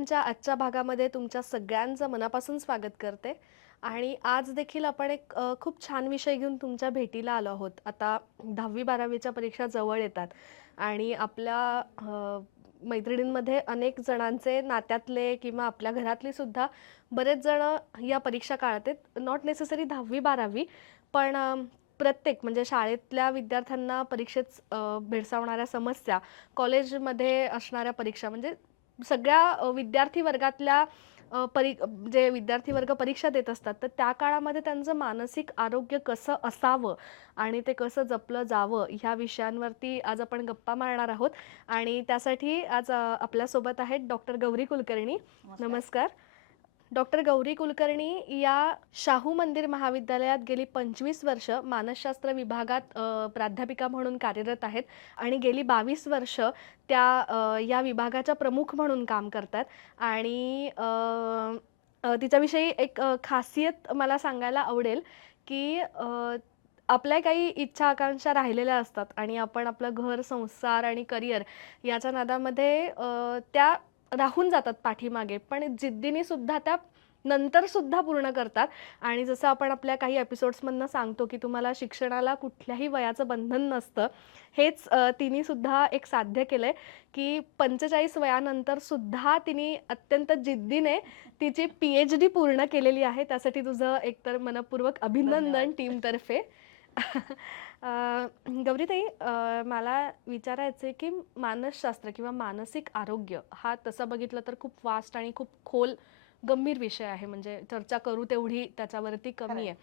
गप्पांच्या आजच्या भागामध्ये तुमच्या सगळ्यांचं मनापासून स्वागत करते. आणि आज देखील आपण एक खूप छान विषय घेऊन तुमच्या भेटीला आलो आहोत. आता दहावी बारावीच्या परीक्षा जवळ येतात. आणि आपल्या मैत्रिणींमध्ये अनेक जणांचे नात्यातले किंवा आपल्या घरातले सुद्धा बरेच जण या परीक्षा काळात आहेत. नॉट नेसेसरी दहावी बारावी पण प्रत्येक म्हणजे शाळेतल्या विद्यार्थ्यांना परीक्षेत भेडसावणाऱ्या समस्या कॉलेजमध्ये असणाऱ्या परीक्षा म्हणजे सगळ्या विद्यार्थी वर्गातल्या परी जे विद्यार्थी वर्ग परीक्षा देत असतात तर त्या काळामध्ये त्यांचं मानसिक आरोग्य कसं असावं आणि ते कसं जपलं जावं ह्या विषयांवरती आज आपण गप्पा मारणार आहोत. आणि त्यासाठी आज आपल्यासोबत आहेत डॉक्टर गौरी कुलकर्णी. नमस्कार. डॉक्टर गौरी कुलकर्णी या शाहू मंदिर महाविद्यालयात गेली पंचवीस वर्ष मानसशास्त्र विभागात प्राध्यापिका म्हणून कार्यरत आहेत आणि गेली बावीस वर्ष त्या या विभागाच्या प्रमुख म्हणून काम करतात. आणि तिच्याविषयी एक खासियत मला सांगायला आवडेल की आपल्या काही इच्छा आकांक्षा राहिलेल्या असतात आणि आपण आपलं घर संसार आणि करिअर याच्या नादामध्ये त्या राहून जातात पाठीमागे. पण जिद्दीने सुद्धा त्या नंतर सुद्धा पूर्ण करतात. आणि जसं आपण आपल्या काही एपिसोड्समधनं सांगतो की तुम्हाला शिक्षणाला कुठल्याही वयाचं बंधन नसतं. हेच तिने सुद्धा एक साध्य केलंय की पंचेचाळीस वयानंतर सुद्धा तिने अत्यंत जिद्दीने तिची पी एच डी पूर्ण केलेली आहे. त्यासाठी तुझं एकतर मनपूर्वक अभिनंदन. टीमतर्फे. गौरीताई मला विचारायचं आहे की मानसशास्त्र किंवा मानसिक आरोग्य हा तसं बघितलं तर खूप वास्ट आणि खूप खोल गंभीर विषय आहे. म्हणजे चर्चा करू तेवढी त्याच्यावरती कमी. आहे.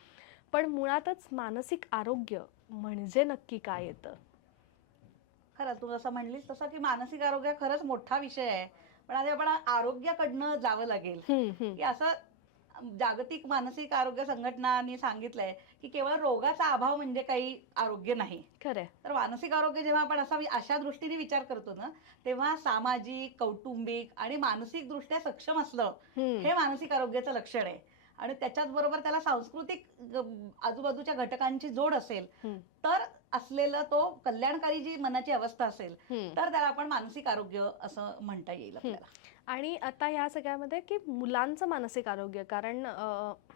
पण मुळातच मानसिक आरोग्य म्हणजे नक्की काय येतं? खरंच तू जसं म्हणलीस तसं की मानसिक आरोग्य खरंच मोठा विषय आहे. पण आधी आपण आरोग्याकडनं जावं लागेल. की असं जागतिक मानसिक आरोग्य संघटनाने सांगितलंय की केवळ रोगाचा अभाव म्हणजे काही आरोग्य नाही खरंय तर मानसिक आरोग्य जेव्हा आपण असा अशा दृष्टीने विचार करतो ना तेव्हा सामाजिक कौटुंबिक आणि मानसिक दृष्ट्या सक्षम असलं. हे मानसिक आरोग्याचं लक्षण आहे आणि त्याच्याच बरोबर त्याला सांस्कृतिक आजूबाजूच्या घटकांची जोड असेल. तर असलेलं तो कल्याणकारी जी मनाची अवस्था असेल. तर त्याला आपण मानसिक आरोग्य असं म्हणता येईल आपल्याला आणि आता ह्या सगळ्यामध्ये की मुलांचं मानसिक आरोग्य कारण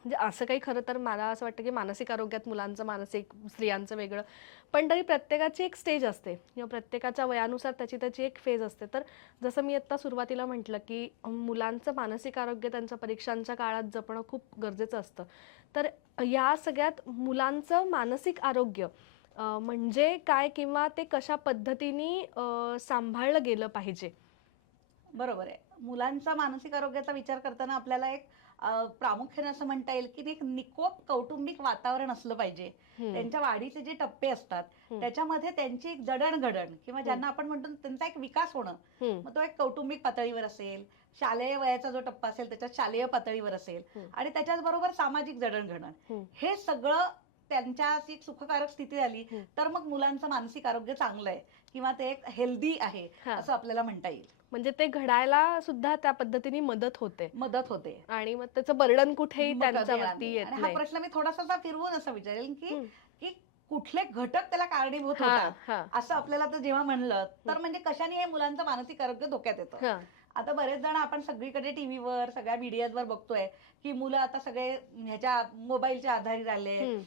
म्हणजे असं काही खरं तर मला असं वाटतं की मानसिक आरोग्यात मुलांचं मानसिक स्त्रियांचं वेगळं. पण तरी प्रत्येकाची एक स्टेज असते. किंवा प्रत्येकाच्या वयानुसार त्याची त्याची एक फेज असते. तर जसं मी आत्ता सुरुवातीला म्हटलं की मुलांचं मानसिक आरोग्य त्यांच्या परीक्षांच्या काळात जपणं खूप गरजेचं असतं. तर या सगळ्यात मुलांचं मानसिक आरोग्य म्हणजे काय किंवा ते कशा पद्धतीने सांभाळलं गेलं पाहिजे? बरोबर आहे. मुलांचा मानसिक आरोग्याचा विचार करताना आपल्याला एक प्रामुख्याने असं म्हणता येईल की एक निकोप कौटुंबिक वातावरण असलं पाहिजे. त्यांच्या वाढीचे जे टप्पे असतात. त्याच्यामध्ये त्यांची एक जडणघडण किंवा ज्यांना आपण म्हणतो त्यांचा एक विकास होणं. मग तो एक कौटुंबिक पातळीवर असेल शालेय वयाचा जो टप्पा असेल त्याच्यात शालेय पातळीवर असेल. आणि त्याच्याच बरोबर सामाजिक जडणघडण. हे सगळं त्यांच्या एक सुखकारक स्थिती झाली. तर मग मुलांचं मानसिक आरोग्य चांगलं आहे किंवा ते एक हेल्दी आहे. असं आपल्याला म्हणता येईल म्हणजे ते घडायला सुद्धा त्या पद्धतीने मदत होते मदत होते आणि मग त्याचं बर्डन कुठेही त्यांच्यावरती. येत हा नाही प्रश्न मी थोडासा फिरवून असं विचारेल की हम्म. की कुठले घटक त्याला कारणीभूत हा, होतात असं आपल्याला तर जेव्हा म्हणलं तर म्हणजे कशाने हे मुलांचं मानसिक आरोग्य धोक्यात येतं हा. आता बरेच जण आपण सगळीकडे टीव्हीवर सगळ्या मीडियावर बघतोय की मुलं आता सगळे ह्याच्या मोबाईलच्या आधारी झाले हम्म.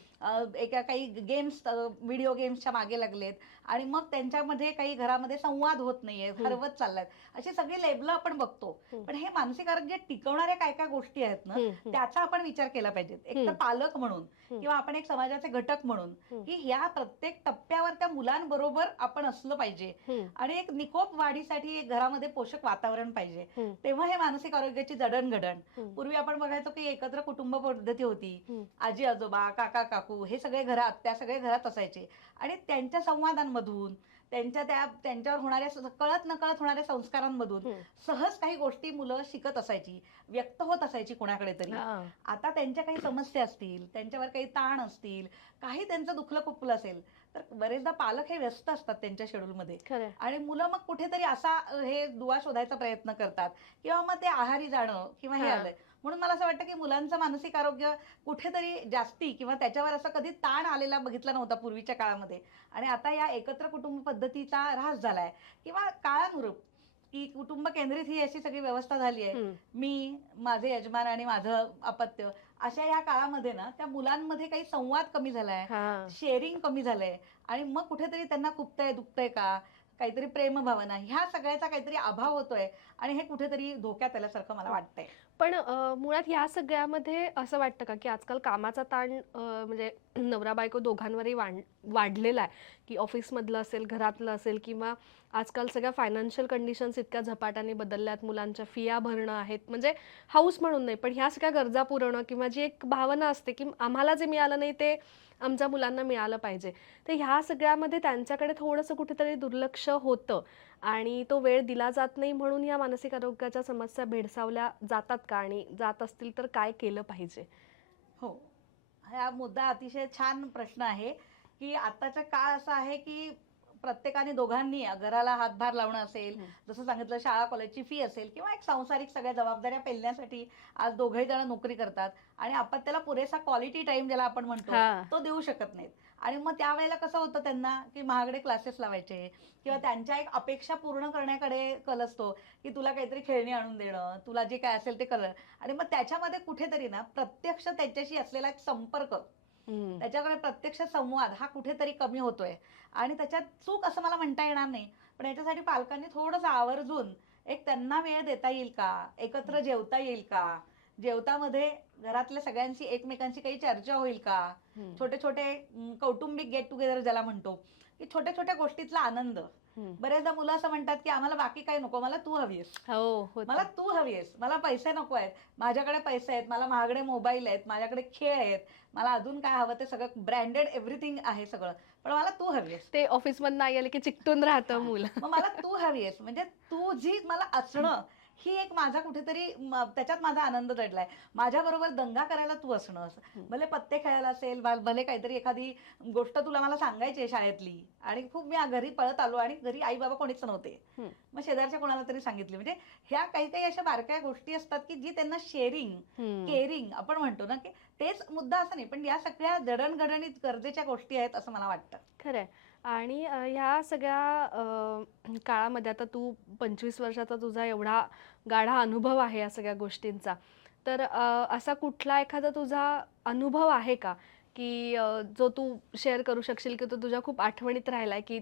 एका काही गेम्स व्हिडिओ गेम्सच्या मागे लागलेत आणि मग त्यांच्यामध्ये काही घरामध्ये संवाद होत नाहीये. हरवत चाललायत अशी सगळी लेबलं आपण बघतो. पण हे मानसिक आरोग्य टिकवणाऱ्या काय काय गोष्टी आहेत ना. त्याचा आपण विचार केला पाहिजे एक तर. पालक म्हणून. किंवा आपण एक समाजाचे घटक म्हणून. की ह्या प्रत्येक टप्प्यावर त्या मुलांबरोबर आपण असलं पाहिजे. आणि एक निकोप वाढीसाठी एक घरामध्ये पोषक वातावरण पाहिजे. तेव्हा हे मानसिक आरोग्याची जडणघडण. पूर्वी आपण बघायचो की एकत्र कुटुंब पद्धती होती. आजी आजोबा काका काकू हे सगळे घरात त्या सगळे घरात असायचे आणि त्यांच्या संवादांमधून त्यांच्या त्या त्यांच्यावर होणाऱ्या कळत नकळत होणाऱ्या संस्कारांमधून. सहज काही गोष्टी मुलं शिकत असायची व्यक्त होत असायची कोणाकडे तरी. आता त्यांच्या काही समस्या असतील त्यांच्यावर काही ताण असतील काही त्यांचं दुखलं खुपलं असेल तर बरेचदा पालक हे व्यस्त असतात त्यांच्या शेड्यूलमध्ये आणि मुलं मग कुठेतरी असा हे दुवा शोधायचा प्रयत्न करतात किंवा मग ते आहारी जाणं किंवा हे हा. आलंय म्हणून मला असं वाटतं की मुलांचं मानसिक आरोग्य कुठेतरी जास्ती किंवा त्याच्यावर असं कधी ताण आलेला बघितला नव्हता पूर्वीच्या काळामध्ये. आणि आता या एकत्र कुटुंब पद्धतीचा ऱ्हास झालाय. किंवा काळानुरूप की कुटुंब केंद्रित ही अशी सगळी व्यवस्था झाली आहे. मी माझे यजमान आणि माझं अपत्य अशा या काळामध्ये ना त्या मुलांमध्ये काही संवाद कमी झालाय. शेअरिंग कमी झालंय. आणि मग कुठेतरी त्यांना खुपतंय दुखतंय का? काहीतरी प्रेमभावना ह्या सगळ्याचा काहीतरी अभाव होतोय. आणि हे कुठेतरी धोक्यात आल्यासारखं मला वाटतंय. पण मुळात या सगळ्यामध्ये असं वाटतं का की आजकाल कामाचा ताण म्हणजे नवरा बायको दोघांवरही वाढ वाढलेला आहे की ऑफिसमधलं असेल घरातलं असेल किंवा आजकाल सगळ्या फायनान्शियल कंडिशन्स इतक्या झपाट्याने बदलल्यात. मुलांच्या फिया भरणं आहेत. म्हणजे हाऊस म्हणून नाही पण ह्या सगळ्या गरजा पुरवणं किंवा जी एक भावना असते की आम्हाला जे मिळालं नाही ते आमच्या मुलांना मिळालं पाहिजे. तर ह्या सगळ्यामध्ये त्यांच्याकडे थोडंसं कुठेतरी दुर्लक्ष होतं आणि तो वेळ दिला जात नाही म्हणून या मानसिक आरोग्याच्या समस्या भेडसावल्या जातात का आणि जात असतील तर काय केलं पाहिजे? हो. हा मुद्दा अतिशय छान प्रश्न आहे की आत्ताचा काळ असा आहे की प्रत्येकाने दोघांनी घराला हातभार लावणं असेल. जसं सांगितलं शाळा कॉलेजची फी असेल किंवा एक सांसारिक सगळ्या जबाबदाऱ्या पेलण्यासाठी आज दोघेही जण नोकरी करतात आणि आपण त्याला पुरेसा क्वालिटी टाइम ज्याला आपण म्हणतो तो देऊ शकत नाहीत आणि मग त्यावेळेला कसं होतं त्यांना की महागडे क्लासेस लावायचे किंवा त्यांच्या एक अपेक्षा पूर्ण करण्याकडे कल असतो की तुला काहीतरी खेळणी आणून देणं तुला जे काय असेल ते कर आणि मग त्याच्यामध्ये कुठेतरी ना प्रत्यक्ष त्याच्याशी असलेला एक संपर्क. त्याच्याकडे प्रत्यक्ष संवाद हा कुठेतरी कमी होतोय. आणि त्याच्यात चूक असं मला म्हणता येणार नाही. पण याच्यासाठी पालकांनी थोडंसं आवर्जून एक त्यांना वेळ देता येईल का? एकत्र जेवता येईल का? जेवतामध्ये घरातल्या सगळ्यांशी एकमेकांशी काही चर्चा होईल का. छोटे छोटे कौटुंबिक गेट टुगेदर ज्याला म्हणतो की छोट्या छोट्या गोष्टीतला आनंद. बरेचदा मुलं असं म्हणतात की आम्हाला बाकी काही नको मला तू हवीस हो. मला तू हवी आहेस मला पैसे नको आहेत माझ्याकडे पैसे आहेत मला महागडे मोबाईल आहेत माझ्याकडे खेळ आहेत मला अजून काय हवं ते सगळं ब्रँडेड एव्हरीथिंग आहे सगळं पण मला तू हवी आहेस ते ऑफिस मधून नाही आले की चिकटून राहतं. मुलं मला तू हवी आहेस म्हणजे तू जी मला असणं ही एक माझा कुठेतरी त्याच्यात माझा आनंद दडलाय. माझ्या बरोबर दंगा करायला तू असणं. भले पत्ते खेळायला असेल भल- काहीतरी एखादी गोष्ट तुला मला सांगायची आहे शाळेतली. आणि खूप मी घरी पळत आलो आणि घरी आई बाबा कोणीच नव्हते. मग शेजारच्या कोणाला तरी सांगितली. म्हणजे ह्या काही काही अशा बारक्या गोष्टी असतात की जी त्यांना शेअरिंग. केअरिंग आपण म्हणतो ना की तेच मुद्दा असं नाही. पण या सगळ्या जडणघडणीत गरजेच्या गोष्टी आहेत असं मला वाटतं. खरंय. आणि ह्या सगळ्या काळामध्ये आता तू पंचवीस वर्षाचा तुझा एवढा गाढा अनुभव आहे या सगळ्या गोष्टींचा. तर असा कुठला एखादा तुझा अनुभव आहे का? की जो तू शेअर करू शकशील की तो तुझ्या खूप आठवणीत राहिलाय की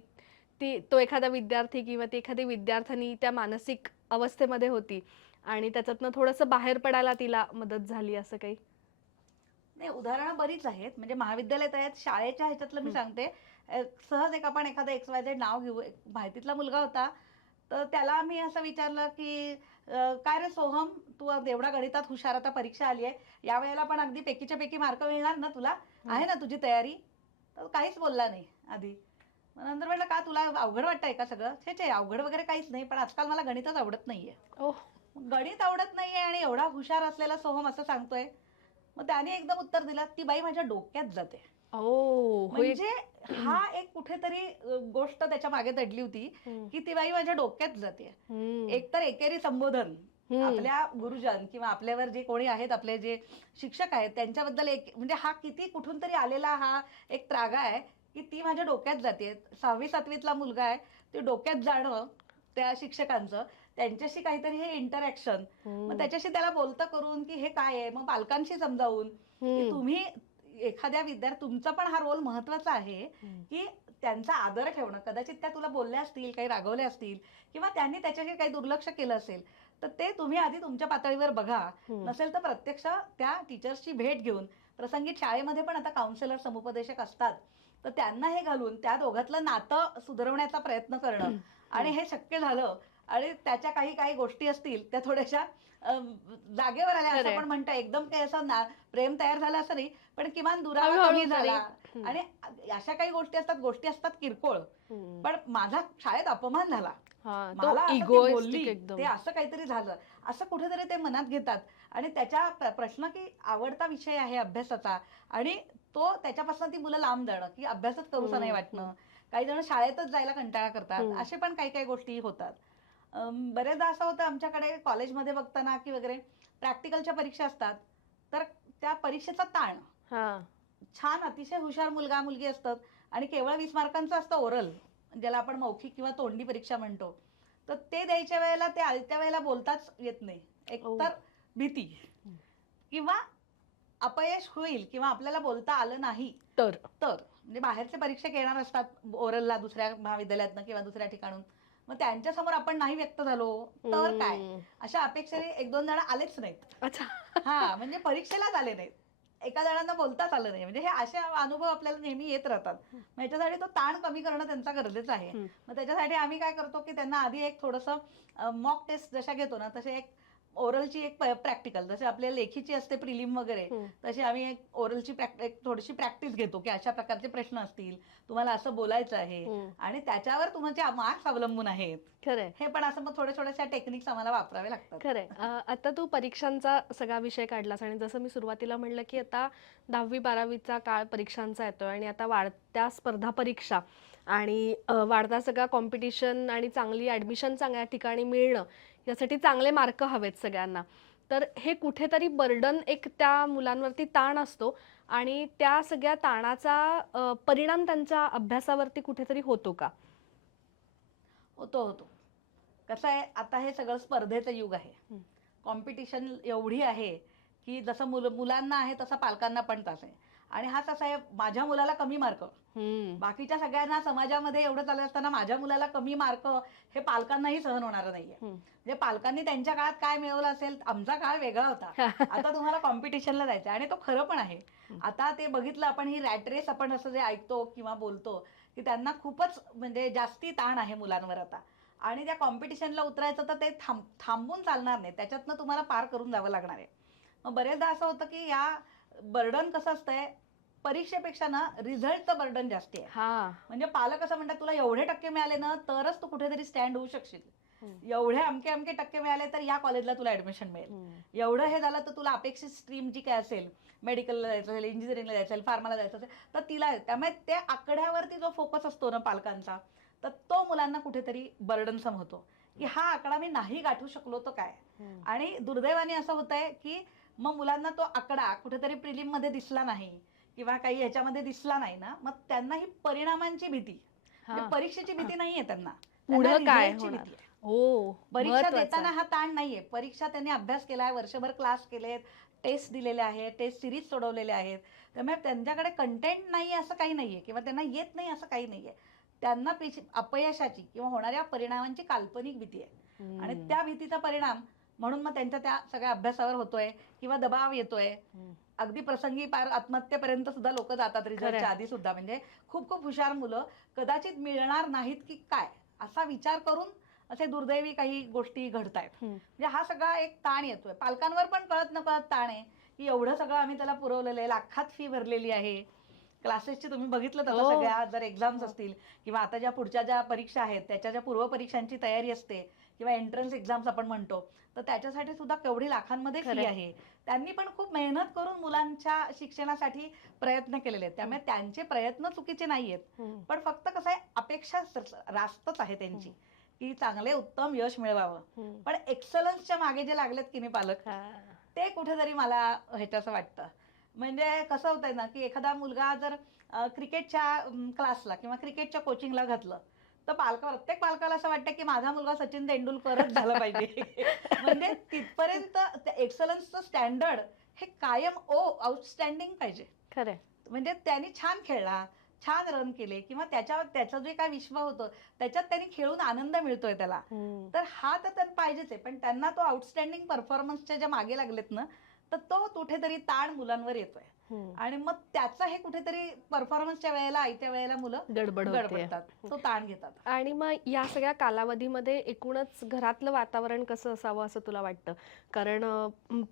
ती तो एखादा विद्यार्थी किंवा ती एखादी विद्यार्थ्यानी त्या मानसिक अवस्थेमध्ये होती आणि त्याच्यातनं थोडंसं बाहेर पडायला तिला मदत झाली असं काही? नाही उदाहरणं बरीच आहेत. म्हणजे महाविद्यालयात आहेत शाळेच्या ह्याच्यातलं मी. सांगते. सहज एक आपण एखादा एक्स वाय झेड नाव घेऊ. एक माहितीतला मुलगा होता. तर त्याला मी असं विचारलं की काय रे सोहम? तू एवढा गणितात हुशार आता परीक्षा आली आहे या वेळेला पण अगदी पैकीच्या पैकी मार्क मिळणार ना तुला? आहे ना तुझी तयारी? तर काहीच बोलला नाही आधी. नंतर म्हटलं का तुला अवघड वाटतंय का सगळं? छे छे अवघड वगैरे काहीच नाही पण आजकाल मला गणितच आवडत नाहीये. ओह. गणित आवडत नाहीये आणि एवढा हुशार असलेला सोहम असं सांगतोय. मग त्याने एकदम उत्तर दिलं ती बाई माझ्या डोक्यात जाते. ओ होय म्हणजे हा एक कुठेतरी गोष्ट त्याच्यामागे दडली होती. की ती बाई माझ्या डोक्यात जाते. एकतर एकेरी संबोधन. आपल्या गुरुजन किंवा आपल्यावर जे कोणी आहेत आपले जे शिक्षक आहेत त्यांच्याबद्दल एक म्हणजे हा किती कुठून तरी आलेला हा एक त्रागा आहे की ती माझ्या डोक्यात जाते सहावी सातवीतला मुलगा आहे ते डोक्यात जाणं त्या शिक्षकांचं त्यांच्याशी काहीतरी हे इंटरॅक्शन. मग त्याच्याशी त्याला बोलतं करून की हे काय आहे मग पालकांशी समजावून. तुम्ही एखाद्या विद्यार्थी तुमचा पण हा रोल महत्त्वाचा आहे. की त्यांचा आदर ठेवणं. कदाचित त्या तुला बोलल्या असतील काही रागवल्या असतील किंवा त्यांनी त्याच्याशी काही दुर्लक्ष केलं असेल तर ते तुम्ही आधी तुमच्या पातळीवर बघा. नसेल तर प्रत्यक्ष त्या टीचर्सची भेट घेऊन. प्रसंगी शाळेमध्ये पण आता काउन्सिलर समुपदेशक असतात. तर त्यांना हे घालून त्या दोघातलं नातं सुधारवण्याचा प्रयत्न करणं. आणि हे शक्य झालं आणि त्याच्या काही काही गोष्टी असतील त्या थोड्याशा जागेवर आल्या असं. पण म्हणता एकदम काही असं ना प्रेम तयार झालं असं नाही पण किमान दुरावा कमी. झाला. आणि अशा काही गोष्टी असतात गोष्टी असतात किरकोळ. पण माझा शाळेत अपमान झाला. मला बोलली ते असं काहीतरी झालं. असं कुठेतरी ते मनात घेतात. आणि त्याच्या प्र- प्रश्न की आवडता विषय आहे अभ्यासाचा. आणि तो त्याच्यापासून ती मुलं लांब जाणं की अभ्यासच करूसा नाही वाटणं. काही जण शाळेतच जायला कंटाळा करतात. असे पण काही काही गोष्टी होतात. बरेचदा असं होतं आमच्याकडे कॉलेजमध्ये बघताना की वगैरे प्रॅक्टिकलच्या परीक्षा असतात तर त्या परीक्षेचा ताण. हा. छान अतिशय हुशार मुलगा मुलगी असतात आणि केवळ वीस मार्कांचं असतं ओरल ज्याला आपण मौखिक किंवा तोंडी परीक्षा म्हणतो. तर ते द्यायच्या वेळेला ते आयत्या वेळेला बोलताच येत नाही. एक ओ. तर भीती. किंवा अपयश होईल किंवा आपल्याला बोलता आलं नाही तर. तर. म्हणजे बाहेरचे परीक्षक येणार असतात ओरलला दुसऱ्या महाविद्यालयातनं किंवा दुसऱ्या ठिकाणून. मग त्यांच्यासमोर आपण नाही व्यक्त झालो तर काय. अशा अपेक्षेने एक दोन जण आलेच नाहीत. अच्छा. हा म्हणजे परीक्षेलाच आले नाहीत. एका जणांना बोलताच आलं नाही. म्हणजे हे असे अनुभव आपल्याला नेहमी येत राहतात. मग याच्यासाठी तो ताण कमी करणं त्यांचा गरजेचं आहे. मग त्याच्यासाठी आम्ही काय करतो की त्यांना आधी एक थोडंसं मॉक टेस्ट जशा घेतो ना तसे एक ओरलची एक प्रॅक्टिकल जसे आपल्या लेखीची असते प्रिलिम वगैरे. तशी आम्ही एक ओरलची एक थोडीशी प्रॅक्टिस घेतो की अशा प्रकारचे प्रश्न असतील तुम्हाला असं बोलायचं आहे. आणि त्याच्यावर तुमचे मार्क्स अवलंबून आहेत खरंय हे पण असं मग थोडे थोड्याशा टेक्निक्स आम्हाला वापरावे लागतात खरंय अं, आता तू परीक्षांचा सगळा विषय काढलास आणि जसं मी सुरुवातीला म्हणलं की आता दहावी बारावीचा काळ परीक्षांचा येतोय आणि आता वाढत्या स्पर्धा परीक्षा आणि वाढता सगळा कॉम्पिटिशन आणि चांगली ऍडमिशन चांगल्या ठिकाणी मिळणं यासाठी चांगले मार्क हवेत सगळ्यांना. तर हे कुठेतरी बर्डन एक त्या मुलांवरती ताण असतो आणि त्या सगळ्या ताणाचा परिणाम त्यांच्या अभ्यासावरती कुठेतरी होतो का? होतो होतो. कसं आहे आता हे सगळं स्पर्धेचं युग आहे. कॉम्पिटिशन एवढी आहे की जसं मुल मुलांना आहे तसं पालकांना पण तसं आहे आणि हाच असा आहे माझ्या मुलाला कमी मार्क. बाकीच्या सगळ्यांना समाजामध्ये एवढं चालत असताना माझ्या मुलाला कमी मार्क हे पालकांनाही सहन होणार नाहीये. म्हणजे पालकांनी त्यांच्या काळात काय मिळवलं असेल आमचा काळ वेगळा होता. आता तुम्हाला कॉम्पिटिशनला जायचं आणि तो खरं पण आहे. आता ते बघितलं आपण ही रॅट रेस आपण असं जे ऐकतो किंवा बोलतो की त्यांना खूपच म्हणजे जास्ती ताण आहे मुलांवर आता. आणि त्या कॉम्पिटिशनला उतरायचं तर ते थांब थांबून चालणार नाही. त्याच्यातनं तुम्हाला पार करून जावं लागणार आहे. मग बरेचदा असं होतं की या बर्डन कसं असतंय परीक्षेपेक्षा ना रिझल्टचं बर्डन जास्ती आहे हा म्हणजे पालक असं म्हणतात तुला एवढे टक्के मिळाले ना तरच तू कुठेतरी स्टँड होऊ शकशील. एवढे अमके अमके टक्के मिळाले तर या कॉलेजला तुला ऍडमिशन मिळेल. एवढं हे झालं तर तुला अपेक्षित स्ट्रीम जी काय असेल मेडिकलला जायचं असेल इंजिनिअरिंगला जायचं असेल फार्माला जायचं असेल तर तिला त्यामुळे त्या आकड्यावरती जो फोकस असतो ना पालकांचा तर तो मुलांना कुठेतरी बर्डनसम होतो की हा आकडा मी नाही गाठू शकलो तर काय. आणि दुर्दैवाने असं होत आहे की मग मुलांना तो आकडा कुठेतरी प्रिलिममध्ये दिसला नाही किंवा काही ह्याच्यामध्ये दिसला नाही ना मग त्यांना ही परिणामांची भीती म्हणजे. परीक्षेची भीती नाहीये त्यांना पुढं काय आहे. हो परीक्षा देताना आहे. हा ताण नाहीये परीक्षा त्यांनी अभ्यास केलाय वर्षभर क्लास केलेत टेस्ट दिलेले आहेत टेस्ट सिरीज सोडवलेले आहेत त्यामुळे त्यांच्याकडे कंटेंट नाही असं काही नाहीये किंवा त्यांना येत नाही असं काही नाहीये त्यांना अपयशाची किंवा होणाऱ्या परिणामांची काल्पनिक भीती आहे आणि. त्या भीतीचा परिणाम म्हणून मग त्यांच्या त्या सगळ्या अभ्यासावर होतोय किंवा दबाव येतोय. अगदी प्रसंगी पार आत्महत्येपर्यंत सुद्धा लोक जातात रिझल्टच्या. आधी सुद्धा म्हणजे खूप खूप हुशार मुलं कदाचित मिळणार नाहीत की काय असा विचार करून असे दुर्दैवी काही गोष्टी घडतायत. म्हणजे हा सगळा एक ताण येतोय पालकांवर पण कळत न कळत ताण आहे की एवढं सगळं आम्ही त्याला पुरवलेलं आहे लाखात फी भरलेली आहे क्लासेसची तुम्ही बघितलं आता हो. सगळ्या जर एक्झाम्स असतील किंवा आता ज्या पुढच्या ज्या परीक्षा आहेत त्याच्या ज्या पूर्व परीक्षांची तयारी असते किंवा एंट्रन्स एक्झाम्स आपण म्हणतो तर त्याच्यासाठी सुद्धा केवढी लाखांमध्ये फी. आहे त्यांनी पण खूप मेहनत करून मुलांच्या शिक्षणासाठी प्रयत्न केलेले आहेत त्यामुळे त्यांचे प्रयत्न चुकीचे नाहीयेत हम्म. पण फक्त कसं आहे अपेक्षा रास्तच आहे त्यांची की चांगले उत्तम यश मिळवावं. पण एक्सलन्सच्या मागे जे लागलेत की नाही पालक. ते कुठेतरी मला ह्याच्याचं वाटतं म्हणजे कसं होतंय ना की एखादा मुलगा जर क्रिकेटच्या क्लासला किंवा क्रिकेटच्या कोचिंगला घातलं तर पालक प्रत्येक पालकाला असं वाटतं की माझा मुलगा सचिन तेंडुलकरच झाला पाहिजे. म्हणजे तिथपर्यंत एक्सलन्सचं स्टँडर्ड हे कायम ओ आउटस्टँडिंग पाहिजे. खरंय. म्हणजे त्यांनी छान खेळला छान रन केले किंवा त्याच्यावर त्याचं जे काय विश्व होतं त्याच्यात त्यांनी खेळून आनंद मिळतोय त्याला. तर हा तर त्यांना पाहिजेच आहे. पण त्यांना तो आउटस्टँडिंग परफॉर्मन्सच्या ज्या मागे लागलेत ना तर तो कुठेतरी ताण मुलांवर येतोय. आणि मग त्याचा हे कुठेतरी परफॉर्मन्सच्या वेळेला आयत्या वेळेला मुलं गडबड गडबडतात. तो ताण घेतात. आणि मग या सगळ्या कालावधीमध्ये एकूणच घरातलं वातावरण कसं असावं असं तुला वाटतं? कारण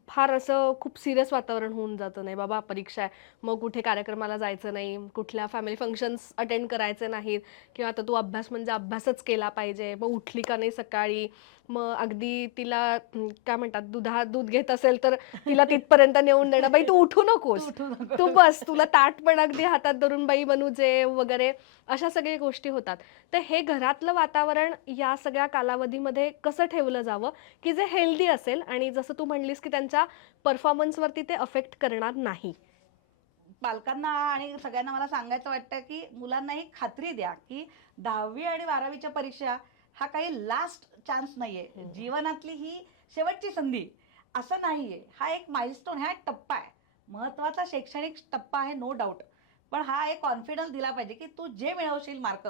फार असं खूप सिरियस वातावरण होऊन जातं नाही बाबा परीक्षा आहे. मग कुठे कार्यक्रमाला जायचं नाही कुठल्या फॅमिली फंक्शन्स अटेंड करायचे नाहीत किंवा आता तू अभ्यास म्हणजे अभ्यासच केला पाहिजे मग उठली का नाही सकाळी मग अगदी तिला काय म्हणतात दुधा दूध घेत असेल तर तिला तिथपर्यंत नेऊन देणं. बाई तू उठू नकोस. तू बस तुला ताट पण अगदी हातात धरून बाई बनू जे वगैरे अशा सगळ्या गोष्टी होतात. तर हे घरातलं वातावरण या सगळ्या कालावधीमध्ये कसं ठेवलं जावं की जे हेल्दी असेल आणि जसं तू म्हणलीस की त्यांच्या परफॉर्मन्सवरती ते अफेक्ट करणार नाही. पालकांना आणि सगळ्यांना मला सांगायचं वाटतं की मुलांना ही खात्री द्या की दहावी आणि बारावीच्या परीक्षा हा काही लास्ट चान्स नाहीये. हम्म. जीवनातली ही शेवटची संधी असं नाहीये. हा एक माइलस्टोन हा एक टप्पा आहे. महत्त्वाचा शैक्षणिक टप्पा आहे नो डाऊट पण हा एक कॉन्फिडन्स दिला पाहिजे की तू जे मिळवशील मार्क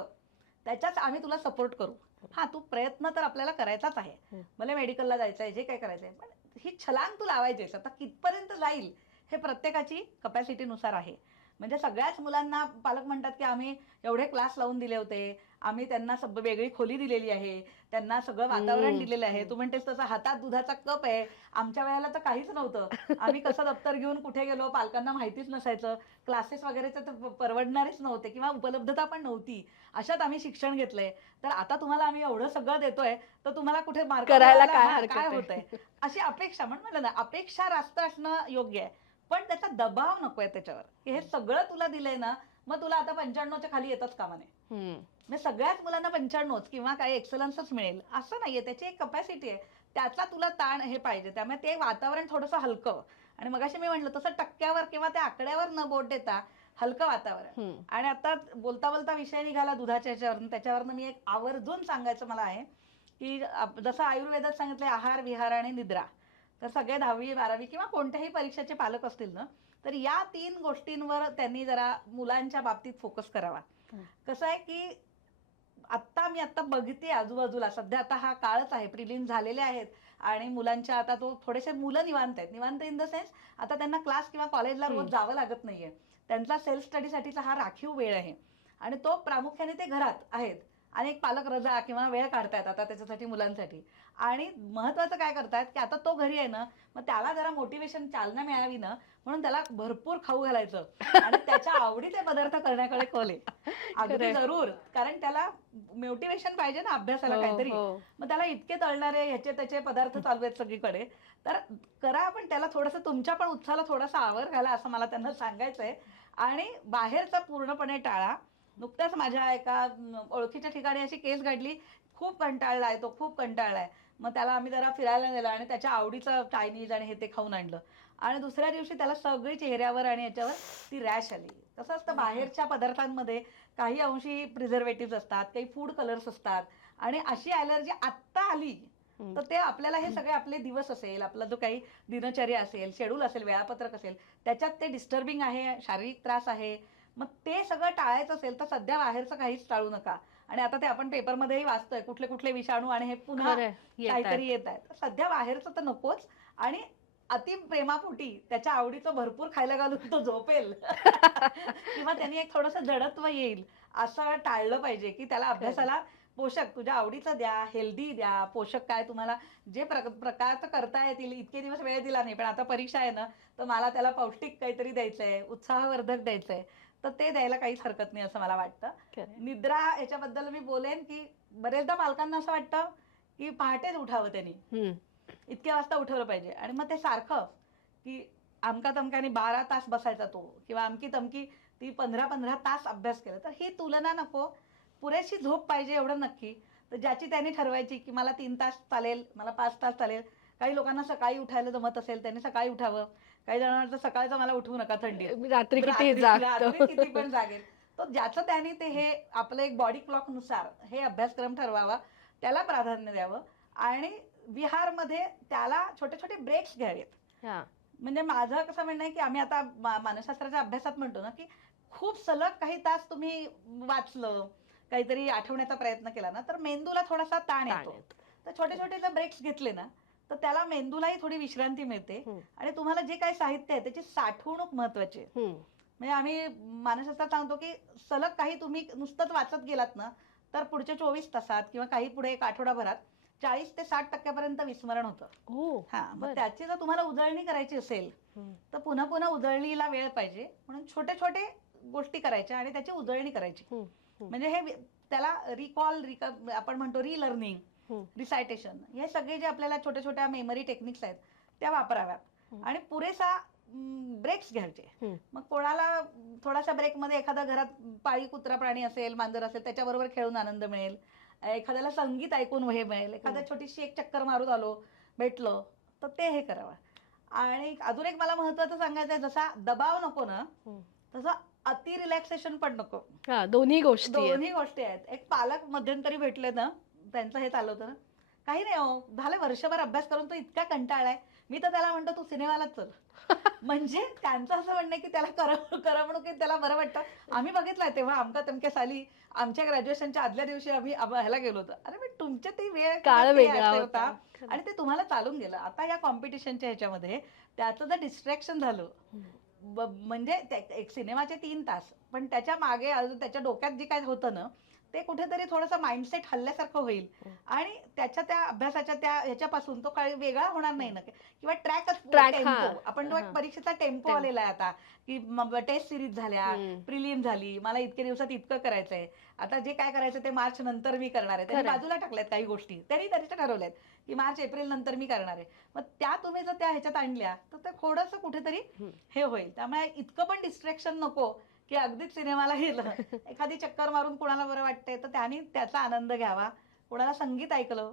त्याच्याच आम्ही तुला सपोर्ट करू. हा तू प्रयत्न तर आपल्याला करायचाच आहे. हम्म. मला मेडिकलला जायचं आहे जे काय करायचं आहे पण ही छलांग तू लावायचीस आता कितपर्यंत जाईल हे प्रत्येकाची कपॅसिटीनुसार आहे. म्हणजे सगळ्याच मुलांना पालक म्हणतात की आम्ही एवढे क्लास लावून दिले होते. आम्ही त्यांना सब वेगळी खोली दिलेली आहे त्यांना सगळं वातावरण. दिलेलं आहे. तू म्हणतेस तसं हातात दुधाचा कप आहे. आमच्या वेळेला तर काहीच नव्हतं. आम्ही कसं दप्तर घेऊन कुठे गेलो पालकांना माहितीच नसायचं. क्लासेस वगैरेचे तर परवडणारेच नव्हते किंवा उपलब्धता पण नव्हती. अशात आम्ही शिक्षण घेतलंय. तर आता तुम्हाला आम्ही एवढं सगळं देतोय तर तुम्हाला कुठे मार्क करायला काय काय हरकत आहे? अशी अपेक्षा म्हणून म्हणलं ना अपेक्षा रास्त असणं योग्य आहे. पण त्याचा दबाव नकोय त्याच्यावर. की हे सगळं तुला दिलंय ना मग तुला आता पंच्याण्णवच्या खाली येतच कामा नये हम्म. म्हणजे सगळ्याच मुलांना पंच्याण्णवच किंवा काही एक्सलन्सच मिळेल. असं नाहीये त्याची एक कपॅसिटी आहे. त्याचा तुला ताण हे पाहिजे. त्यामुळे ते वातावरण थोडंसं हलकं. आणि मगाशी मी म्हटलं तसं टक्क्यावर किंवा त्या आकड्यावर न बोट देता हलकं वातावरण. आणि आता बोलता बोलता विषय निघाला दुधाच्या ह्याच्यावरून त्याच्यावरनं मी एक आवर्जून सांगायचं मला आहे की जसं आयुर्वेदात सांगितलंय आहार विहार आणि निद्रा. तर सगळे दहावी बारावी किंवा कोणत्याही परीक्षेचे पालक असतील ना तर या तीन गोष्टींवर त्यांनी जरा मुलांच्या बाबतीत फोकस करावा. कसं आहे की आत्ता मी आता बघते आजूबाजूला. सध्या आता हा काळच आहे प्रिलिम झालेले आहेत आणि मुलांच्या आता तो थोडेसे मुलं निवांत आहेत. निवांत इन द सेन्स आता त्यांना क्लास किंवा कॉलेजला रोज. जावं लागत नाहीये. त्यांचा सेल्फ स्टडीसाठीचा हा राखीव वेळ आहे. आणि तो प्रामुख्याने ते घरात आहेत. अनेक पालक रजा किंवा वेळ काढतायत आता त्याच्यासाठी मुलांसाठी. आणि महत्वाचं काय करतायत की आता तो घरी आहे ना मग त्याला जरा मोटिवेशन चालना मिळावी ना म्हणून त्याला भरपूर खाऊ घालायचं. आणि त्याच्या आवडीचे पदार्थ करण्याकडे कल आहे अगदी. जरूर. कारण त्याला मोटिवेशन पाहिजे ना अभ्यासाला हो, काहीतरी. हो. मग त्याला इतके तळणारे ह्याचे त्याचे पदार्थ चालू आहेत सगळीकडे. तर करा पण त्याला थोडंसं तुमच्या पण उत्साहाला थोडासा आवर घाला असं मला त्यांना सांगायचंय. आणि बाहेरचा पूर्णपणे टाळा. नुकत्याच माझ्या एका ओळखीच्या ठिकाणी अशी केस घडली. खूप कंटाळलाय तो खूप कंटाळलाय मग त्याला आम्ही जरा फिरायला नेलं आणि त्याच्या आवडीचं चायनीज आणि हे ते खाऊन आणलं. आणि दुसऱ्या दिवशी त्याला सगळी चेहऱ्यावर आणि याच्यावर ती रॅश आली. कसं असतं बाहेरच्या पदार्थांमध्ये काही अंशी प्रिझर्वेटिव्ह असतात काही फूड कलर्स असतात. आणि अशी ॲलर्जी आत्ता आली. तर ते आपल्याला हे सगळे आपले दिवस असेल आपला जो काही दिनचर्या असेल शेड्यूल असेल वेळापत्रक असेल त्याच्यात ते डिस्टर्बिंग आहे शारीरिक त्रास आहे मग ते सगळं टाळायचं असेल तर सध्या बाहेरचं काहीच टाळू नका. आणि आता ते आपण पेपरमध्येही वाचतोय कुठले कुठले विषाणू आणि हे पुन्हा. काहीतरी येत आहेत सध्या बाहेरचं तर नकोच. आणि अति प्रेमापोटी त्याच्या आवडीचं भरपूर खायला घालून तो झोपेल. किंवा त्यांनी एक थोडस जडत्व येईल असं टाळलं पाहिजे की त्याला अभ्यासाला पोषक तुझ्या आवडीचं द्या हेल्दी द्या पोषक काय तुम्हाला जे प्र प्रकारचं करता येतील. इतके दिवस वेळ दिला नाही पण आता परीक्षा आहे ना तर मला त्याला पौष्टिक काहीतरी द्यायचंय उत्साहवर्धक द्यायचंय. तर ते द्यायला काहीच हरकत नाही असं मला वाटतं. निद्रा याच्याबद्दल मी बोलेन की बरेचदा पालकांना असं वाटतं की पहाटेच उठावं त्यांनी. इतक्या वाजता उठवलं पाहिजे. आणि मग ते सारखं की आमका तमकाने बारा तास बसायचा तो किंवा अमकी तमकी ती पंधरा पंधरा तास अभ्यास केला. तर ही तुलना नको. पुरेशी झोप पाहिजे एवढं नक्की. तर ज्याची त्यांनी ठरवायची की मला तीन तास चालेल मला पाच तास चालेल. काही लोकांना सकाळी उठायला जमत असेल त्यांनी सकाळी उठावं. काही जणांना सकाळचं मला उठवू नका थंडी आहे. मी रात्री किती रात्री- पण जागेल तो ज्याचं त्याने ते हे आपलं एक बॉडी क्लॉकनुसार हे अभ्यासक्रम ठरवावा त्याला प्राधान्य द्यावं आणि विहारमध्ये त्याला छोटे छोटे ब्रेक्स घ्यावेत. म्हणजे माझं कसं म्हणणं आहे की आम्ही आता मानसशास्त्राच्या अभ्यासात म्हणतो ना की खूप सलग काही तास तुम्ही वाचलं काहीतरी आठवण्याचा प्रयत्न केला ना तर मेंदूला थोडासा ताण येतो. तर छोटे छोटे जर ब्रेक्स घेतले ना तर त्याला मेंदूलाही थोडी विश्रांती मिळते. आणि तुम्हाला जे काही साहित्य आहे त्याची साठवणूक महत्वाची आहे. म्हणजे आम्ही मानसशास्त्रात सांगतो की सलग काही तुम्ही नुसतंच वाचत गेलात ना तर पुढच्या चोवीस तासात किंवा काही पुढे एक आठवडाभरात चाळीस ते साठ टक्क्यापर्यंत विस्मरण होतं हो हा मग. त्याची जर तुम्हाला उजळणी करायची असेल. तर पुन्हा पुन्हा उजळणीला वेळ पाहिजे म्हणून छोटे छोटे गोष्टी करायच्या आणि त्याची उजळणी करायची. म्हणजे हे त्याला रिकॉल आपण म्हणतो रिलर्निंग. रिसायटेशन हे सगळे जे आपल्याला छोट्या छोट्या मेमरी टेक्निक्स आहेत त्या वापराव्यात हम्म. आणि पुरेसा ब्रेक्स घ्यायचे हम्म. मग कोणाला थोड्याशा ब्रेकमध्ये एखादा घरात पाळी कुत्रा प्राणी असेल मांजर असेल त्याच्याबरोबर खेळून आनंद मिळेल एखाद्याला संगीत ऐकून हे मिळेल एखाद्या. छोटीशी एक चक्कर मारून आलो भेटलं तर ते हे करावं आणि अजून एक मला महत्वाचं सांगायचं आहे जसा दबाव नको ना. तसं अति रिलॅक्सेशन पण नको हा दोन्ही गोष्टी. दोन्ही गोष्टी आहेत एक पालक मध्यंतरी भेटले ना त्यांचं हे चालू होतं ना. काही नाही हो झालं वर्षभर अभ्यास करून तो इतका कंटाळलाय मी तर त्याला म्हणतो तू सिनेमालाच चल. म्हणजे त्यांचं असं म्हणणं आहे की त्याला कर करमणुकीत त्याला बरं वाटतं. आम्ही बघितलंय तेव्हा आमका तमक्या साली आमच्या ग्रॅज्युएशनच्या आदल्या दिवशी आम्ही ह्याला गेलो होतो. अरे पण तुमच्या ती वेळ काळ वेगळा होता. आणि ते तुम्हाला चालून गेलं. आता या कॉम्पिटिशनच्या ह्याच्यामध्ये त्याचं जर डिस्ट्रॅक्शन झालं म्हणजे एक सिनेमाचे तीन तास पण त्याच्यामागे अजून त्याच्या डोक्यात जे काय होतं ना ते कुठेतरी थोडंसं माइंडसेट हल्ल्यासारखं होईल हम्म. आणि त्याच्या त्या अभ्यासाच्या त्या ह्याच्यापासून तो काही वेगळा होणार नाही ना किंवा Track, टेम्पो हा. आपण तो एक हा. परीक्षेचा टेम्पो. आलेला आहे आता की टेस्ट सिरीज झाल्या. प्रिलिम झाली मला इतके दिवसात इतकं करायचंय आता जे काय करायचं ते मार्च नंतर मी करणार आहे त्यांनी. बाजूला टाकल्यात काही गोष्टी त्यांनी त्यांच्या ठरवल्यात की मार्च एप्रिल नंतर मी करणार आहे मग त्या तुम्ही जर त्या ह्याच्यात आणल्या तर ते थोडंसं कुठेतरी. हे होईल त्यामुळे इतकं पण डिस्ट्रॅक्शन नको की अगदीच सिनेमाला गेलं. एखादी चक्कर मारून कोणाला बरं वाटतंय तर त्यांनी त्याचा आनंद घ्यावा. कोणाला संगीत ऐकलं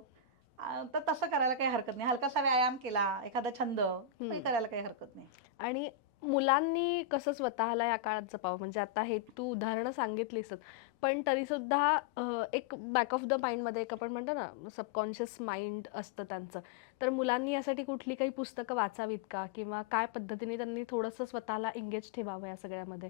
तर तसं करायला काही हरकत नाही. हलकासा व्यायाम केला एखादा छंद करायला काही हरकत नाही. आणि मुलांनी कसं स्वतःला या काळात जपावं? म्हणजे आता हे तू उदाहरणं सांगितलीसच पण तरी सुद्धा एक बॅक ऑफ द माइंडमध्ये एक आपण म्हणतो ना सबकॉन्शियस माइंड असतं त्यांचं. तर मुलांनी यासाठी कुठली काही पुस्तकं वाचावीत का? किंवा काय पद्धतीने त्यांनी थोडंसं स्वतःला एंगेज ठेवावं या सगळ्यामध्ये?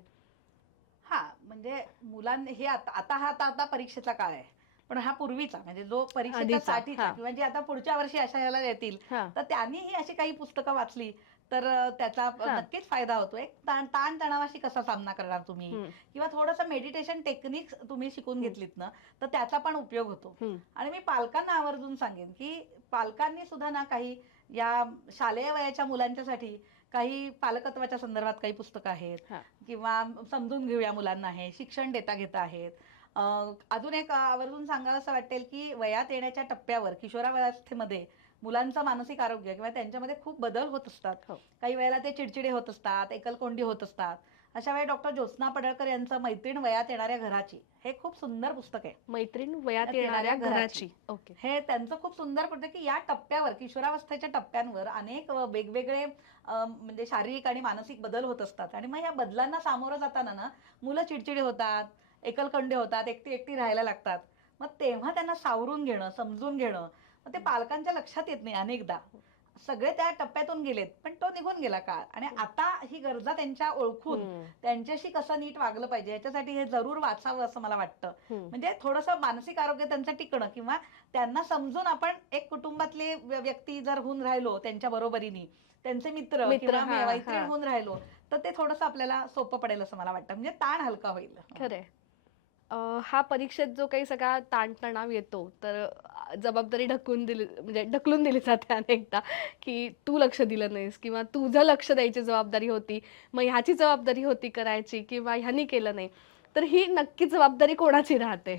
हा म्हणजे मुलांनी हे आता आता हा आता आता परीक्षेचा काळ आहे पण हा पूर्वीचा म्हणजे जो परीक्षेच्या आधीचा, साठीचा हा. किंवा जे आता पुढच्या वर्षी अशा ह्याला येतील हा तर त्यांनी ही अशी काही पुस्तकं वाचली तर अ, त्याचा हा. नक्कीच फायदा होतो एक ताण ताणतणावाशी कसा सामना करणार तुम्ही हम्म, किंवा थोडंसं मेडिटेशन टेक्निक्स तुम्ही शिकून. घेतलीत ना तर त्याचा पण उपयोग होतो हम्म. आणि मी पालकांना आवर्जून सांगेन की पालकांनी सुद्धा ना काही या शालेय वयाच्या मुलांच्यासाठी काही पालकत्वाच्या संदर्भात काही पुस्तकं आहेत. किंवा समजून घेऊया मुलांना हे शिक्षण देता घेता आहेत अं, अजून एक आवर्जून सांगावं असं वाटेल की वयात येण्याच्या टप्प्यावर किशोरावस्थेमध्ये मुलांचं मानसिक आरोग्य किंवा त्यांच्यामध्ये खूप बदल होत असतात हो. काही वेळेला ते चिडचिडे होत असतात एकलकोंडी होत असतात अशा वेळी डॉक्टर ज्योत्स्ना पडळकर यांचं मैत्रीण वयात येणाऱ्या घराची. हे खूप सुंदर पुस्तक आहे. मैत्रीण वयात येणाऱ्या घराची. ओके. हे त्यांचं खूप सुंदर पडतं की या टप्प्यावर किशोरावस्थेच्या टप्प्यांवर अनेक वेगवेगळे म्हणजे शारीरिक आणि मानसिक बदल होत असतात. आणि मग या बदलांना सामोरं जाताना ना मुलं चिडचिडी होतात एकलकंडे होतात एकटी एकटी राहायला लागतात. मग तेव्हा त्यांना सावरून घेणं समजून घेणं मग ते पालकांच्या लक्षात येत नाही अनेकदा. सगळे त्या टप्प्यातून गेलेत पण तो निघून गेला काळ. आणि आता ही गरजा त्यांच्या ओळखून त्यांच्याशी कसं नीट वागलं पाहिजे याच्यासाठी हे जरूर वाचावं असं मला वाटतं. म्हणजे थोडंसं मानसिक आरोग्य त्यांचं टिकणं किंवा त्यांना समजून आपण एक कुटुंबातले व्य- व्यक्ती जर होऊन राहिलो त्यांच्या बरोबरीने त्यांचे मित्र मित्र, किंवा मैत्रीण. होऊन राहिलो तर ते थोडंसं आपल्याला सोपं पडेल असं मला वाटतं. म्हणजे ताण हलका होईल. खरंय. अं, हा परीक्षेत जो काही सगळा ताणतणाव येतो तर जबाबदारी ढकलून दिली म्हणजे ढकलून दिली जाते अनेकदा की तू लक्ष दिलं नाहीस किंवा तुझं लक्ष द्यायची जबाबदारी होती मग ह्याची जबाबदारी होती करायची किंवा ह्यानी केलं नाही तर ही नक्की जबाबदारी कोणाची राहते?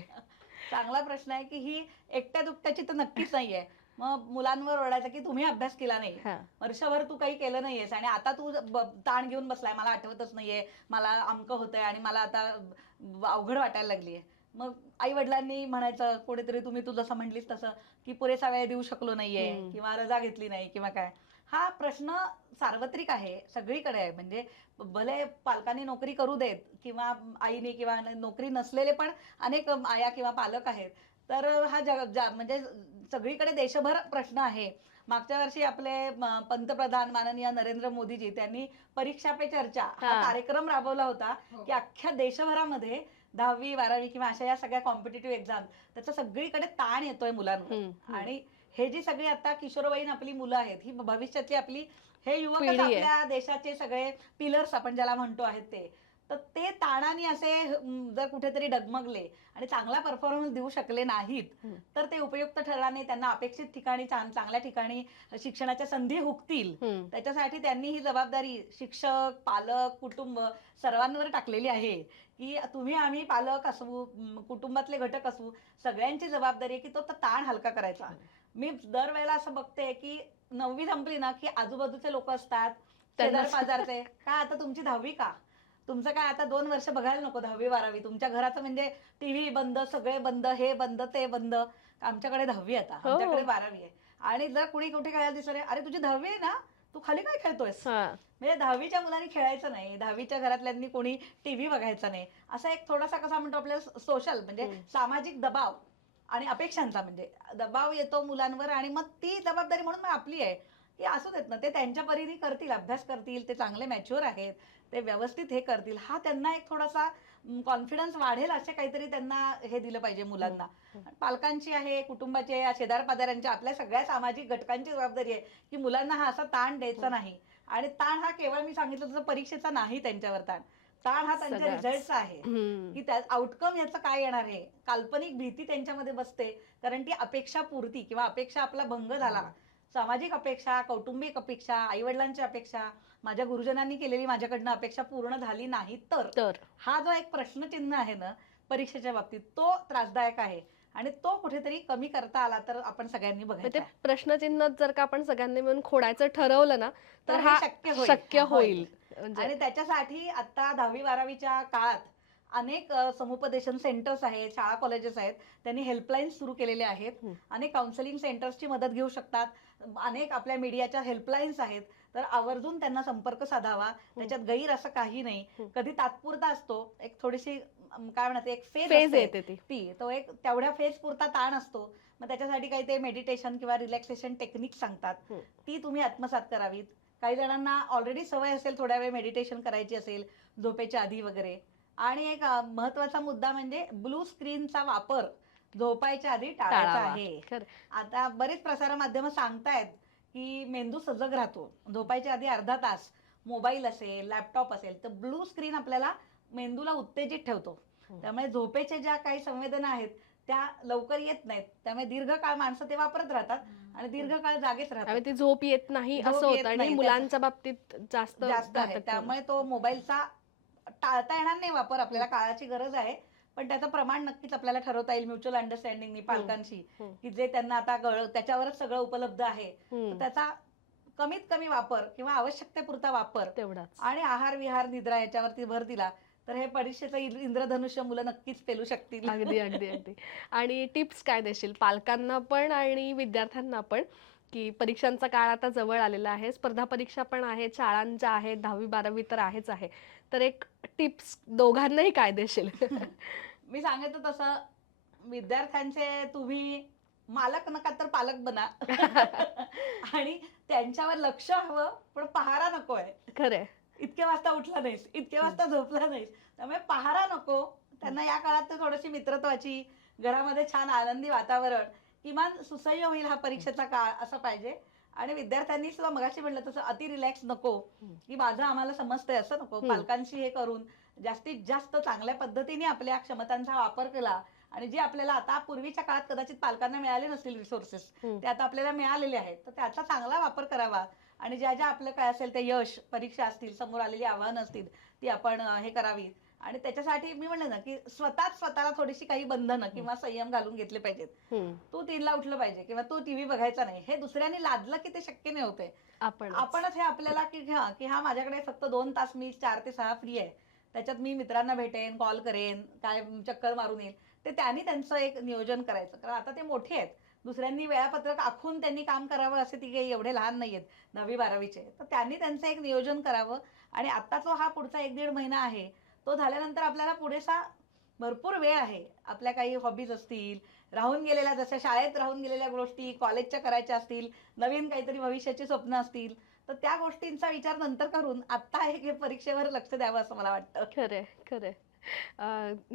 चांगला प्रश्न आहे की ही एकट्या दुकट्याची तर नक्कीच नाहीये. मग मुलांवर ओरडायचं की तुम्ही अभ्यास केला नाही. वर्षभर तू काही केलं नाहीयेस आणि आता तू ताण घेऊन बसलाय मला आठवतच नाहीये मला अमक होतंय आणि मला आता अवघड वाटायला लागलीये. मग आई वडिलांनी म्हणायचं कोणीतरी तुम्ही तू जसं म्हणलीस तसं की पुरेसा वेळ देऊ शकलो नाहीये. किंवा रजा घेतली नाही किंवा काय. हा प्रश्न सार्वत्रिक आहे सगळीकडे आहे. म्हणजे भले पालकांनी नोकरी करू देत किंवा आईने किंवा नोकरी नसलेले पण अनेक आया किंवा पालक आहेत. तर हा जग जा- म्हणजे सगळीकडे देशभर प्रश्न आहे. मागच्या वर्षी आपले पंतप्रधान माननीय नरेंद्र मोदीजी त्यांनी परीक्षा पे चर्चा हा हा. कार्यक्रम राबवला होता की अख्ख्या देशभरामध्ये दहावी बारावी किंवा अशा या सगळ्या कॉम्पिटेटिव्ह एक्झाम त्याचा सगळीकडे ताण येतोय हम्म. आणि हे जी सगळी आता किशोरवयीन आपली मुलं आहेत ही भविष्यातली आपली हे युवक. आपल्या देशाचे सगळे पिलर्स आपण ज्याला म्हणतो आहेत ते तर ते ताणाने असे जर कुठेतरी डगमगले आणि चांगला परफॉर्मन्स देऊ शकले नाहीत. तर ते उपयुक्त ठरणार नाही त्यांना अपेक्षित ठिकाणी चांग- चांगल्या ठिकाणी शिक्षणाच्या संधी हुकतील. त्याच्यासाठी त्यांनी ही जबाबदारी शिक्षक पालक कुटुंब सर्वांवर टाकलेली आहे की तुम्ही आम्ही पालक असू कुटुंबातले घटक असू सगळ्यांची जबाबदारी आहे की तो त- ताण हलका करायचा. मी दरवेळेला असं बघते की नववी संपली ना की आजूबाजूचे लोक असतात शेजार पाजारचे काय आता तुमची दहावी का? तुमचं काय आता दोन वर्ष बघायला नको दहावी बारावी. तुमच्या घराचं म्हणजे टीव्ही बंद सगळे बंद हे बंद ते बंद. आमच्याकडे दहावी आता. हो. आमच्याकडे बारावी आहे. आणि जर कुणी कुठे खेळायला दिसलं अरे तुझी दहावी आहे ना? तू खाली काय खेळतोयस? हा. म्हणजे दहावीच्या मुलांनी खेळायचं नाही. दहावीच्या घरातल्यांनी कोणी टीव्ही बघायचा नाही. असा एक थोडासा कसा म्हणतो आपल्याला सोशल म्हणजे. सामाजिक दबाव आणि अपेक्षांचा म्हणजे. दबाव येतो मुलांवर आणि मग ती जबाबदारी म्हणून मग आपली आहे. की असू देत ना ते त्यांच्या परीने करतील अभ्यास करतील ते चांगले मॅच्युअर आहेत. ते व्यवस्थित हे करतील. हा त्यांना एक थोडासा कॉन्फिडन्स वाढेल असे काहीतरी त्यांना हे दिलं पाहिजे मुलांना. हम्म. पालकांची आहे कुटुंबाची आहे शेजार पाजाऱ्यांची आपल्या सगळ्या सामाजिक घटकांची जबाबदारी आहे की मुलांना हा असा ताण द्यायचा हम्म. नाही. आणि ताण हा केवळ मी सांगितलं तसं परीक्षेचा नाही त्यांच्यावर ताण. ताण हा त्यांच्या. रिझल्टचा आहे. की त्या आउटकम याचं काय येणार आहे? काल्पनिक भीती त्यांच्यामध्ये बसते. कारण ती अपेक्षा पूर्ती किंवा अपेक्षा आपला भंग झाला. सामाजिक अपेक्षा कौटुंबिक अपेक्षा आई वडिलांची अपेक्षा माझ्या गुरुजनांनी केलेली माझ्याकडनं अपेक्षा पूर्ण झाली नाही तर तर? हा जो एक प्रश्नचिन्ह आहे ना परीक्षेच्या बाबतीत तो त्रासदायक आहे. आणि तो कुठेतरी कमी करता आला तर आपण सगळ्यांनी बघायचा. प्रश्नचिन्ह जर का आपण सगळ्यांनी मिळून खोडायचं ठरवलं ना तर हा शक्य होईल. शक्य होईल. म्हणजे आणि त्याच्यासाठी आता दहावी बारावीच्या काळात अनेक समुपदेशन सेंटर्स आहेत शाळा कॉलेजेस आहेत त्यांनी हेल्पलाईन सुरू केलेले आहेत. अनेक काउन्सिलिंग सेंटर्सची मदत घेऊ शकतात. अनेक आपल्या मीडियाच्या हेल्पलाईन्स आहेत. तर आवर्जून त्यांना संपर्क साधावा. त्याच्यात गैर असं काही नाही. कधी तात्पुरता असतो एक थोडीशी काय म्हणते एक फेज येते ती. ती एक तेवढ्या फेज पुरता ताण असतो. मग त्याच्यासाठी काही ते मेडिटेशन किंवा रिलॅक्सेशन टेक्निक सांगतात. ती तुम्ही आत्मसात करावीत. काही जणांना ऑलरेडी सवय असेल थोड्या वेळ मेडिटेशन करायची असेल झोपेच्या आधी वगैरे. आणि एक महत्त्वाचा मुद्दा म्हणजे ब्लू स्क्रीनचा वापर झोपायच्या आधी टाळायचा. आहे. आता बरेच प्रसार माध्यम सांगतायत की मेंदू सजग राहतो. झोपायच्या आधी अर्धा तास मोबाईल असेल लॅपटॉप असेल तर ब्लू स्क्रीन आपल्याला मेंदूला उत्तेजित ठेवतो. हं. त्यामुळे झोपेच्या ज्या काही संवेदना आहेत त्या लवकर येत नाहीत. त्यामुळे दीर्घकाळ माणसं ते वापरत राहतात आणि दीर्घकाळ जागेच राहतात. ती झोप येत नाही असं होतं आणि मुलांच्या बाबतीत जास्त जास्त आहे. त्यामुळे तो मोबाईलचा टाळता येणार नाही वापर. आपल्याला काळाची गरज आहे. पण त्याचं प्रमाण नक्कीच आपल्याला ठरवता येईल म्युच्युअल अंडरस्टँडिंगनी पालकांशी हम्म. की जे त्यांना आता गळ त्याच्यावरच सगळं उपलब्ध आहे हम्म. तर त्याचा कमीत कमी वापर किंवा आवश्यकतेपुरता वापर तेवढाच. आणि आहार विहार निद्रा याच्यावरती भर दिला तर हे परीक्षेचं इंद्र- इंद्रधनुष्य मुलं नक्कीच पेलू शकतील. अगदी अगदी अगदी. आणि टिप्स काय देशील? पालकांना पण आणि विद्यार्थ्यांना पण? की परीक्षांचा काळ आता जवळ आलेला आहे स्पर्धा परीक्षा पण आहेत शाळांच्या आहेत दहावी बारावी तर आहेच आहे. तर एक टिप्स दोघांनाही काय देशील मी सांगितलं तसं विद्यार्थ्यांचे तुम्ही मालक नका तर पालक बना. आणि त्यांच्यावर लक्ष हवं पण पहारा नको आहे. खरंय. इतक्या वाजता उठला नाहीस इतक्या वाजता झोपला नाहीस. त्यामुळे पहारा नको. त्यांना या काळात तर थोडीशी मित्रत्वाची घरामध्ये छान आनंदी वातावरण किमान सुसह्य होईल हा परीक्षेचा काळ असं पाहिजे. आणि विद्यार्थ्यांनी सुद्धा मगाशी म्हणलं तसं अति रिलॅक्स नको. की माझं आम्हाला समजतंय असं नको. पालकांशी हे करून जास्तीत जास्त चांगल्या पद्धतीने आपल्या क्षमतांचा वापर केला आणि जे आपल्याला आता पूर्वीच्या काळात कदाचित पालकांना मिळाले नसतील रिसोर्सेस. ते आता आपल्याला मिळालेले आहेत तर त्याचा चांगला वापर करावा आणि ज्या ज्या आपलं काय असेल ते यश परीक्षा असतील समोर आलेली आव्हानं असतील ती आपण हे करावी आणि त्याच्यासाठी मी म्हणलं ना की स्वतःच स्वतःला थोडीशी काही बंधनं किंवा संयम घालून घेतले पाहिजेत. तू तीनला उठलं पाहिजे किंवा तू टीव्ही बघायचा नाही. हे दुसऱ्यांनी लादलं की ते शक्य नाही होते. आपण आपणच हे आपल्याला की हा की हा माझ्याकडे फक्त दोन तास मी चार ते सहा फ्री आहे. त्याच्यात मी मित्रांना भेटेन कॉल करेन काय चक्कर मारून येईल. ते त्यांनी त्यांचं एक नियोजन करायचं. कारण आता ते मोठे आहेत. दुसऱ्यांनी वेळापत्रक आखून त्यांनी काम करावं असे ती काही एवढे लहान नाही आहेत. दहावी बारावीचे. तर त्यांनी त्यांचं एक नियोजन करावं. आणि आता जो हा पुढचा एक दीड महिना आहे. तो झाल्यानंतर आपल्याला पुरेसा भरपूर वेळ आहे. आपल्या काही हॉबीज असतील राहून गेलेल्या जशा शाळेत राहून गेलेल्या गोष्टी कॉलेजच्या करायच्या असतील नवीन काहीतरी भविष्याची स्वप्न असतील तर त्या गोष्टींचा विचार नंतर करून आत्ता हे परीक्षेवर लक्ष द्यावं असं मला वाटतं. खरे खरे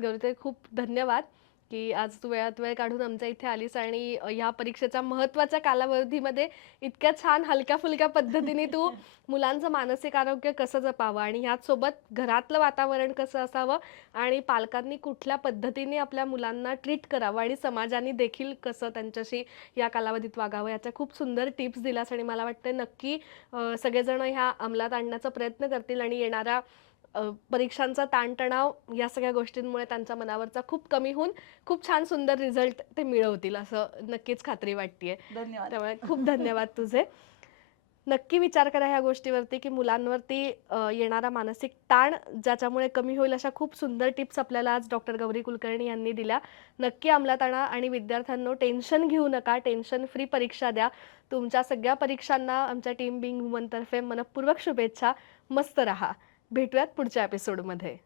गौरी खूप धन्यवाद. की आज तू वेळात वेळ काढून आमच्या इथे आलीस आणि ह्या परीक्षेच्या महत्त्वाच्या कालावधीमध्ये इतक्या छान हलक्या फुलक्या पद्धतीने तू मुलांचं मानसिक आरोग्य कसं जपावं आणि ह्याच सोबत घरातलं वातावरण कसं असावं आणि पालकांनी कुठल्या पद्धतीने आपल्या मुलांना ट्रीट करावं आणि समाजाने देखील कसं त्यांच्याशी या कालावधीत वागावं याच्या खूप सुंदर टिप्स दिलास आणि मला वाटतं नक्की सगळेजण ह्या अंमलात आणण्याचा प्रयत्न करतील आणि अ, परीक्षांचा ताणतणाव या सगळ्या गोष्टींमुळे त्यांच्या मनावरचा खूप कमी होऊन खूप छान सुंदर रिझल्ट ते मिळवतील असं नक्कीच खात्री वाटतेय. धन्यवाद. त्यामुळे खूप धन्यवाद तुझे. नक्की विचार करा ह्या गोष्टीवरती की मुलांवरती येणारा मानसिक ताण ज्याच्यामुळे कमी होईल अशा खूप सुंदर टिप्स आपल्याला आज डॉक्टर गौरी कुलकर्णी यांनी दिल्या. नक्की अंमलात आणा आणि विद्यार्थ्यांनो टेन्शन घेऊ नका टेन्शन फ्री परीक्षा द्या. तुमच्या सगळ्या परीक्षांना आमच्या टीम बिंग वुमनतर्फे मनपूर्वक शुभेच्छा. मस्त रहा. भेटूयात पुढच्या एपिसोडमध्ये